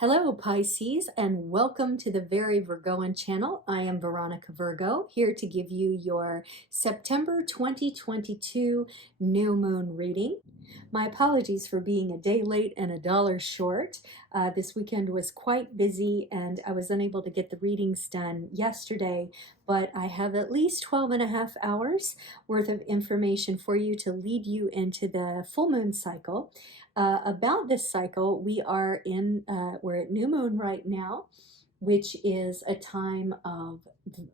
Hello Pisces, and welcome to the Very Virgoan channel. I am Veronica Virgo, here to give you your September 2022 new moon reading. My apologies for being a day late and a dollar short. This weekend was quite busy and I was unable to get the readings done yesterday, but I have at least 12 and a half hours worth of information for you to lead you into the full moon cycle. About this cycle, we're at new moon right now, which is a time of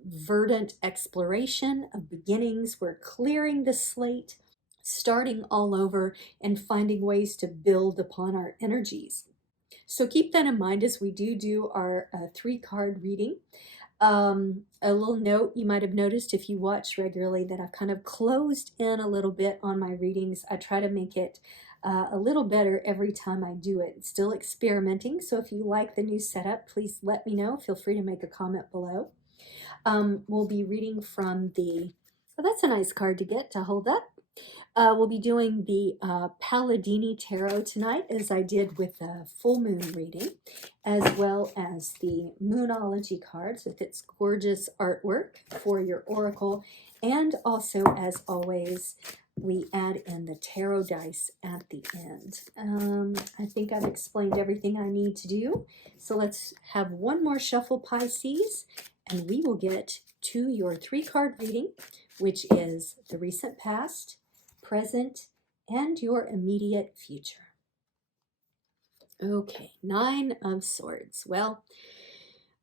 verdant exploration, of beginnings. We're clearing the slate, starting all over, and finding ways to build upon our energies. So keep that in mind as we do our 3-card reading. A little note, you might have noticed if you watch regularly that I've kind of closed in a little bit on my readings. I try to make it a little better every time I do it. It's still experimenting, so if you like the new setup, please let me know. Feel free to make a comment below. We'll be reading from that's a nice card to get to hold up. We'll be doing the Palladini Tarot tonight, as I did with the full moon reading, as well as the Moonology cards with its gorgeous artwork for your oracle. And also, as always, we add in the tarot dice at the end. I think I've explained everything I need to do. So let's have one more shuffle, Pisces, and we will get to your 3-card reading, which is the recent past, present, and your immediate future. Okay, 9 of Swords. Well,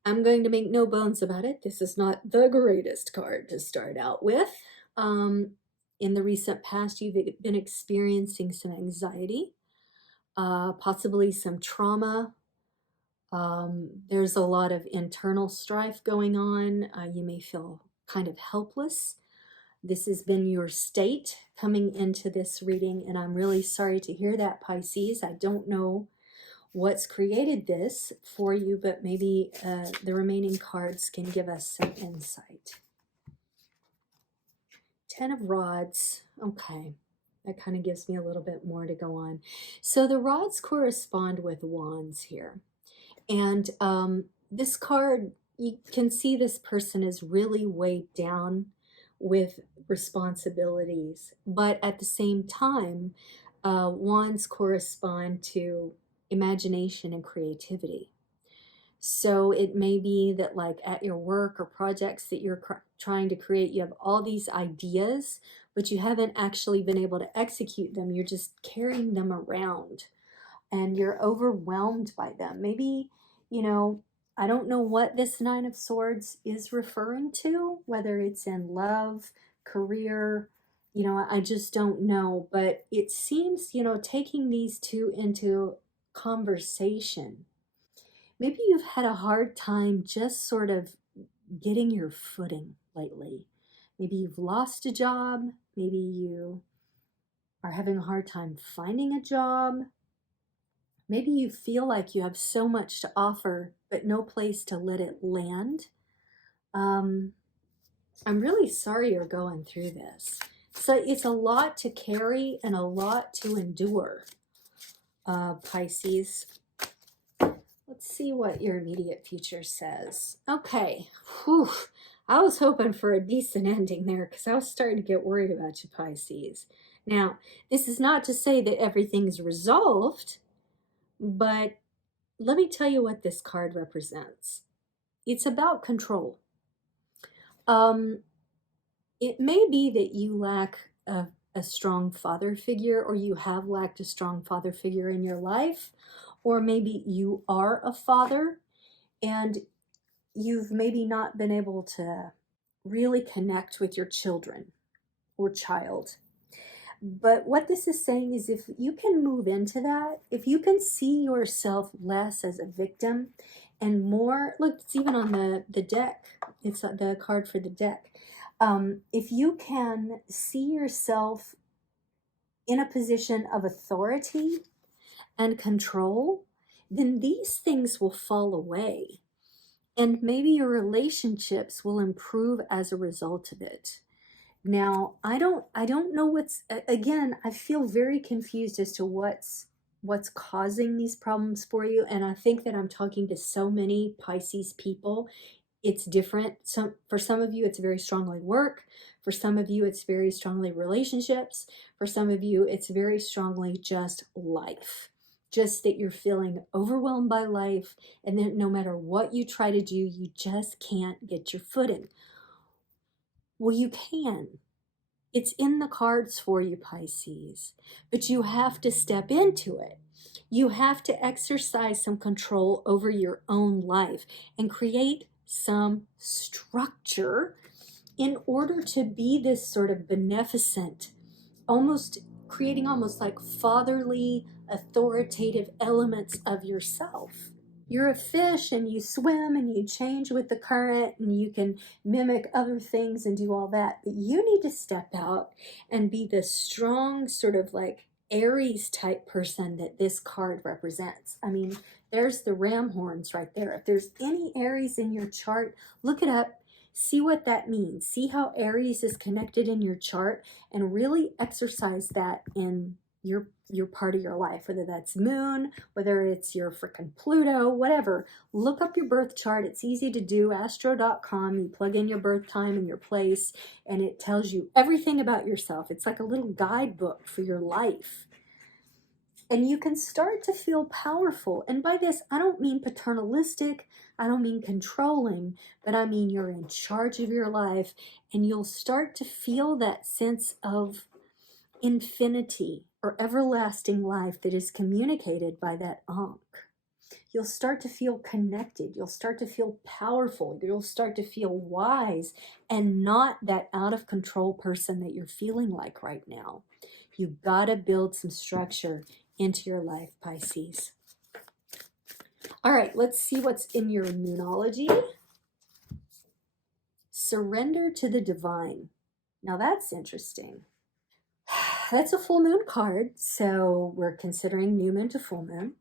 I'm going to make no bones about it. This is not the greatest card to start out with. In the recent past, you've been experiencing some anxiety, possibly some trauma. There's a lot of internal strife going on. You may feel kind of helpless. This has been your state coming into this reading, and I'm really sorry to hear that, Pisces. I don't know what's created this for you, but maybe the remaining cards can give us some insight. 10 of Rods. Okay, that kind of gives me a little bit more to go on. So the rods correspond with wands here. And this card, you can see this person is really weighed down with responsibilities, but at the same time, wands correspond to imagination and creativity. So it may be that, like, at your work or projects that you're trying to create, you have all these ideas, but you haven't actually been able to execute them. You're just carrying them around and you're overwhelmed by them. Maybe, I don't know what this 9 of Swords is referring to, whether it's in love, career, I just don't know. But it seems, taking these two into conversation, maybe you've had a hard time just sort of getting your footing lately. Maybe you've lost a job. Maybe you are having a hard time finding a job. Maybe you feel like you have so much to offer, but no place to let it land. I'm really sorry you're going through this. So it's a lot to carry and a lot to endure, Pisces. Let's see what your immediate future says. Okay. Whew. I was hoping for a decent ending there because I was starting to get worried about you, Pisces. Now, this is not to say that everything's resolved, but let me tell you what this card represents. It's about control. It may be that you lack a strong father figure, or you have lacked a strong father figure in your life, or maybe you are a father and you've maybe not been able to really connect with your children or child. But what this is saying is, if you can move into that, if you can see yourself less as a victim and more, look, it's even on the deck. It's the card for the deck. If you can see yourself in a position of authority and control, then these things will fall away. And maybe your relationships will improve as a result of it. Now, I don't know what's, again, I feel very confused as to what's what's causing these problems for you. And I think that I'm talking to so many Pisces people. It's different. For some of you, it's very strongly work. For some of you, it's very strongly relationships. For some of you, it's very strongly just life. Just that you're feeling overwhelmed by life, and that no matter what you try to do, you just can't get your footing. Well, you can. It's in the cards for you, Pisces, but you have to step into it. You have to exercise some control over your own life and create some structure in order to be this sort of beneficent, almost creating almost like fatherly, authoritative elements of yourself. You're a fish and you swim and you change with the current and you can mimic other things and do all that. But you need to step out and be the strong sort of like Aries type person that this card represents. I mean, there's the ram horns right there. If there's any Aries in your chart, look it up. See what that means. See how Aries is connected in your chart and really exercise that in your part of your life, whether that's moon, whether it's your freaking Pluto, whatever. Look up your birth chart. It's easy to do. Astro.com. You plug in your birth time and your place, and it tells you everything about yourself. It's like a little guidebook for your life. And you can start to feel powerful. And by this, I don't mean paternalistic. I don't mean controlling, but I mean you're in charge of your life, and you'll start to feel that sense of infinity or everlasting life that is communicated by that Ankh. You'll start to feel connected. You'll start to feel powerful. You'll start to feel wise and not that out of control person that you're feeling like right now. You've got to build some structure into your life, Pisces. All right, let's see what's in your Moonology. Surrender to the divine. Now that's interesting. That's a full moon card, so we're considering new moon to full moon.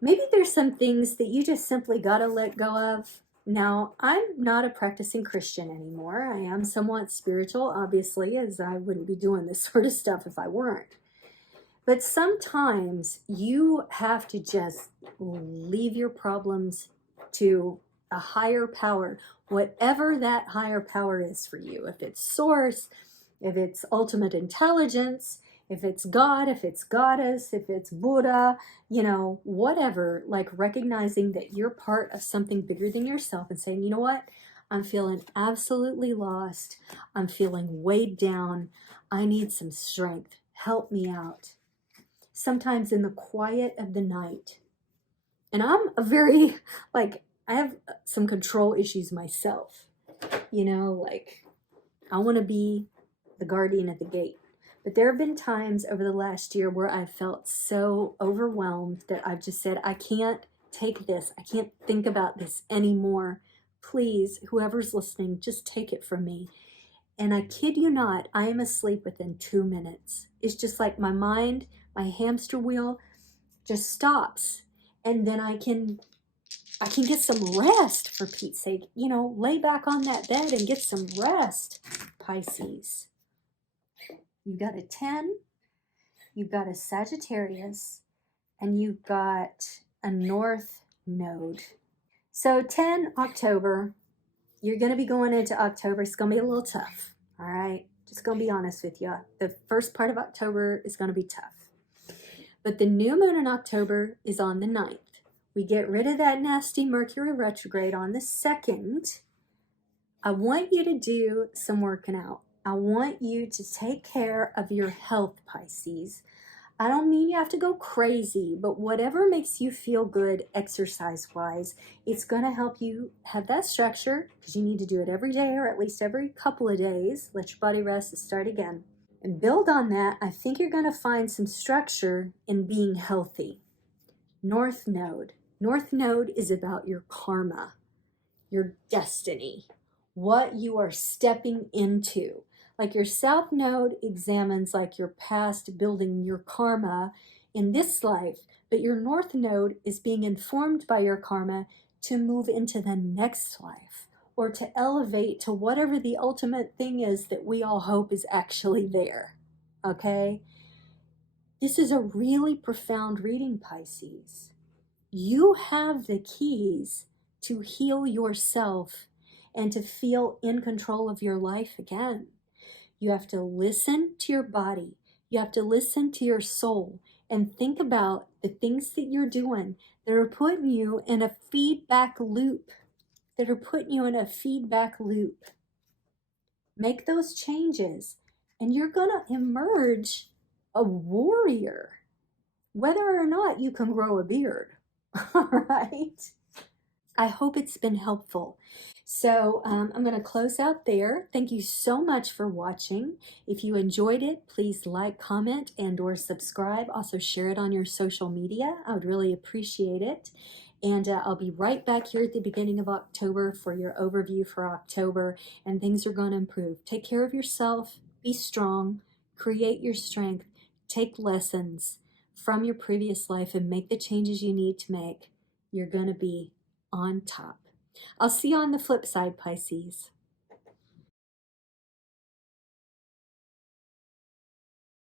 Maybe there's some things that you just simply got to let go of. Now, I'm not a practicing Christian anymore. I am somewhat spiritual, obviously, as I wouldn't be doing this sort of stuff if I weren't. But sometimes you have to just leave your problems to a higher power, whatever that higher power is for you. If it's source, if it's ultimate intelligence, if it's God, if it's goddess, if it's Buddha, you know, whatever, like recognizing that you're part of something bigger than yourself and saying, you know what, I'm feeling absolutely lost. I'm feeling weighed down. I need some strength. Help me out. Sometimes in the quiet of the night. And I'm a very, like, I have some control issues myself. You know, like, I want to be the guardian at the gate. But there have been times over the last year where I felt so overwhelmed that I've just said, I can't take this. I can't think about this anymore. Please, whoever's listening, just take it from me. And I kid you not, I am asleep within 2 minutes. It's just like my mind, my hamster wheel just stops. And then I can get some rest, for Pete's sake. You know, lay back on that bed and get some rest, Pisces. You've got a 10, you've got a Sagittarius, and you've got a North Node. So 10 October, you're going to be going into October. It's going to be a little tough, all right? Just going to be honest with you. The first part of October is going to be tough. But the new moon in October is on the 9th. We get rid of that nasty Mercury retrograde on the 2nd. I want you to do some working out. I want you to take care of your health, Pisces. I don't mean you have to go crazy, but whatever makes you feel good exercise-wise, it's going to help you have that structure, because you need to do it every day or at least every couple of days. Let your body rest and start again. And build on that. I think you're going to find some structure in being healthy. North Node. North Node is about your karma, your destiny, what you are stepping into. Like your South Node examines like your past, building your karma in this life, but your North Node is being informed by your karma to move into the next life or to elevate to whatever the ultimate thing is that we all hope is actually there, okay? This is a really profound reading, Pisces. You have the keys to heal yourself and to feel in control of your life again. You have to listen to your body. You have to listen to your soul and think about the things that you're doing that are putting you in a feedback loop, Make those changes and you're going to emerge a warrior, whether or not you can grow a beard. All right. I hope it's been helpful. So I'm going to close out there. Thank you so much for watching. If you enjoyed it, please like, comment, and/or subscribe. Also share it on your social media. I would really appreciate it. And I'll be right back here at the beginning of October for your overview for October, and things are going to improve. Take care of yourself. Be strong. Create your strength. Take lessons from your previous life and make the changes you need to make. You're going to be on top. I'll see you on the flip side, Pisces.